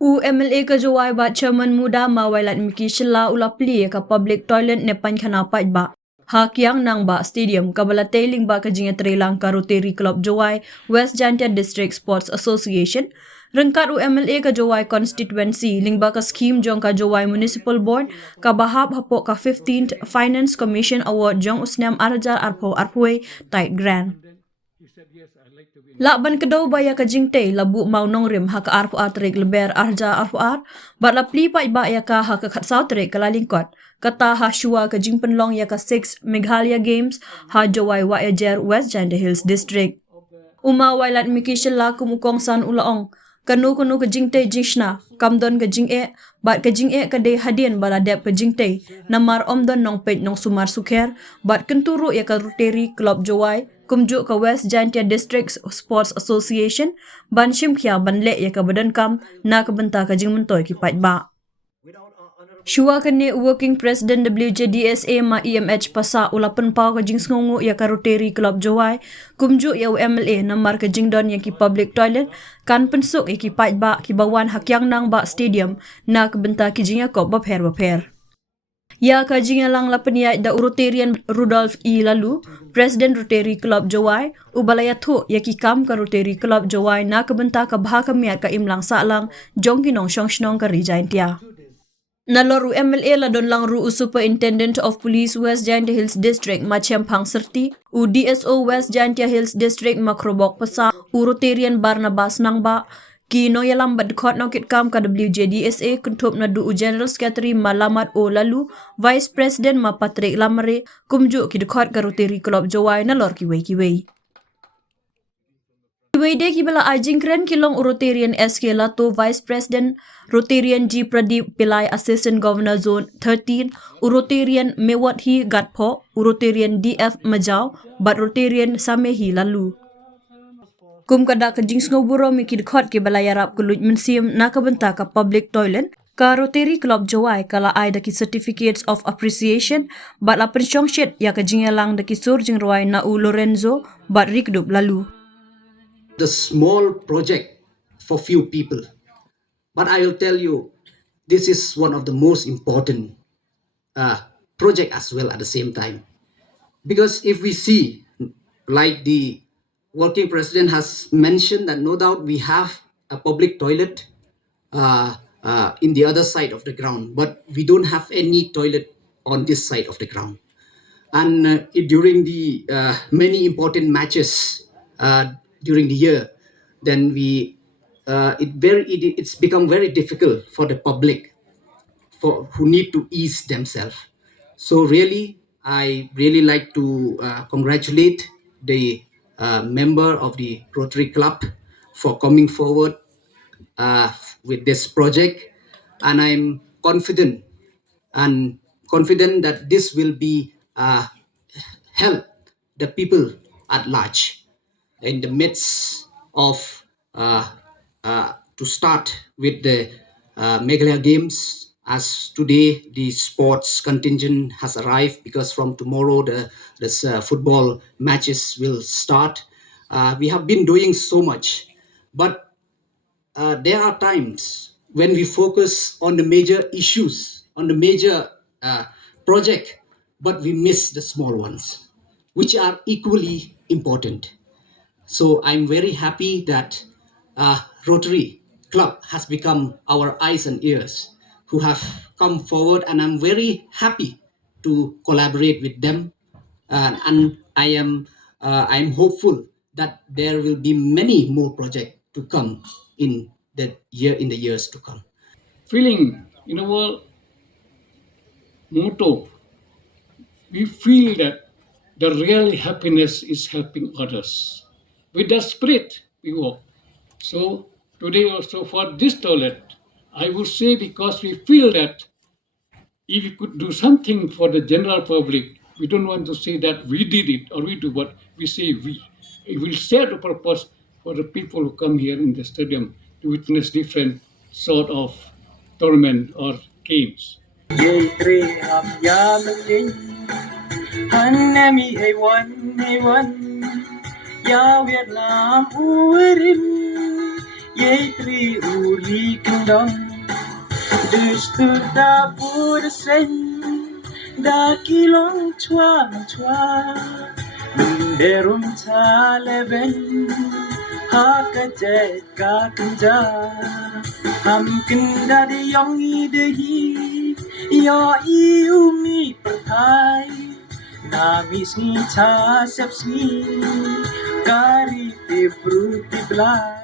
MLA Jowai ba chairman muda mawailat miki Syllad ula pli ka public toilet ne painkhana paidbah. Kiang Nangbah Stadium iatreilang ba ka iatreilang ka Rotary Club Jowai West Jantia District Sports Association rengkat MLA ka Jowai constituency lingba ka scheme jong ka Jowai Municipal Board ka bahap hapok ka 15th Finance Commission Award jong usnam arjar arpoi tight grant. Lakban kedaw baya ka jingte labu mau nongrim ha ka arpu atrik leber arja arpu ar bat la pli pa iba ya ka ha ka khatsau trek kala lingkot kata ha shua ka jingpenlong ya ka 6 Meghalaya Games ha Jowai wa ejer West Janda Hills District uma wailat miki Syllad kumukong san ulaong kanu ka jingte jingshna kamdon ka jinge bat ka jinge ka de hadien bala dep ka jingte namar omdon nong pet nong sumar sukher bat kenturu ya ka Rotary Club Jowai kumjuk ka West Jantia District Sports Association ban shimkhia ban le ya ka badan kam na ka benta ka jing mentoy ki paidbah. Shua kene working president WJDSA ma EMH pasa ulapan pau ka jing sngongu ya ka Rotary Club Jowai kumjuk ya MLA namar ka jing don ya ki public toilet kan pensuk ya ki paidbah ki bawan Kiang Nangbah Stadium na ka benta ki jing ya ko bapher. Ya ka jingalang lapaniya da Rotarian Rudolph E. Lalu, President Rotary Club Jowai, ubalaya thu yaki kam ka Rotary Club Jowai na kabenta ka baha kamiat ka imlang salang jong kinong shnong ka rijain tia. Naloru MLA ladon lang ru Superintendent of Police West Jantia Hills District Machem Pang Serti, u DSO West Jantia Hills District Makrobok Pasa, u Rotarian Barnabas Nangbah, Kino ya lambat kot nokit kam ka WJDSA kuntup nadu General Secretary Malamat O Lalu, Vice President ma Patrick Lamare, kumjuk ki dekot ka Rotary Club Jowai na lor kiwei. Kiwei de ki bala ajing kren kilong Rotarian SK Lato, Vice President Rotarian G Pradeep Pillai, Assistant Governor Zone 13, Rotarian Mewat Hi Gatpo, Rotarian DF Majau, bat Rotarian Samehi Lalu. Kum kada ka jing snoburo mi kidkhot ke balayarap kulut museum na kabenta ka public toilet ka Rotary Club Jowai kala ai da ki certificates of appreciation bat la pensyong shet ya ka jingalang da ki sur jing ruai na u Lorenzo bat rikdup lalu. The small project for few people, but I will tell you this is one of the most important project as well at the same time, because if we see like the working president has mentioned that no doubt we have a public toilet in the other side of the ground, but we don't have any toilet on this side of the ground. And during the many important matches during the year, then it's become very difficult for the public who need to ease themselves. So really, I really like to congratulate the member of the Rotary Club for coming forward with this project, and I'm confident that this will be help the people at large in the midst of to start with the Meghalaya Games. As today the sports contingent has arrived, because from tomorrow the football matches will start. We have been doing so much, but there are times when we focus on the major issues, on the major project, but we miss the small ones, which are equally important. So I'm very happy that Rotary Club has become our eyes and ears, who have come forward, and I'm very happy to collaborate with them. And I'm hopeful that there will be many more projects to come in the years to come. Feeling in our motto, we feel that the real happiness is helping others. With that spirit, we walk. So today also for this toilet, I would say, because we feel that if we could do something for the general public, we don't want to say that we did it or we do, but we say we. It will serve the purpose for the people who come here in the stadium to witness different sort of tournament or games. iatri uli kendong dustu da bursen da kilong chua menderum taleben hakajet ka kenja ham kenda de yong idehi yo iumi pertai nami sni cha sepsni kari te bruti blai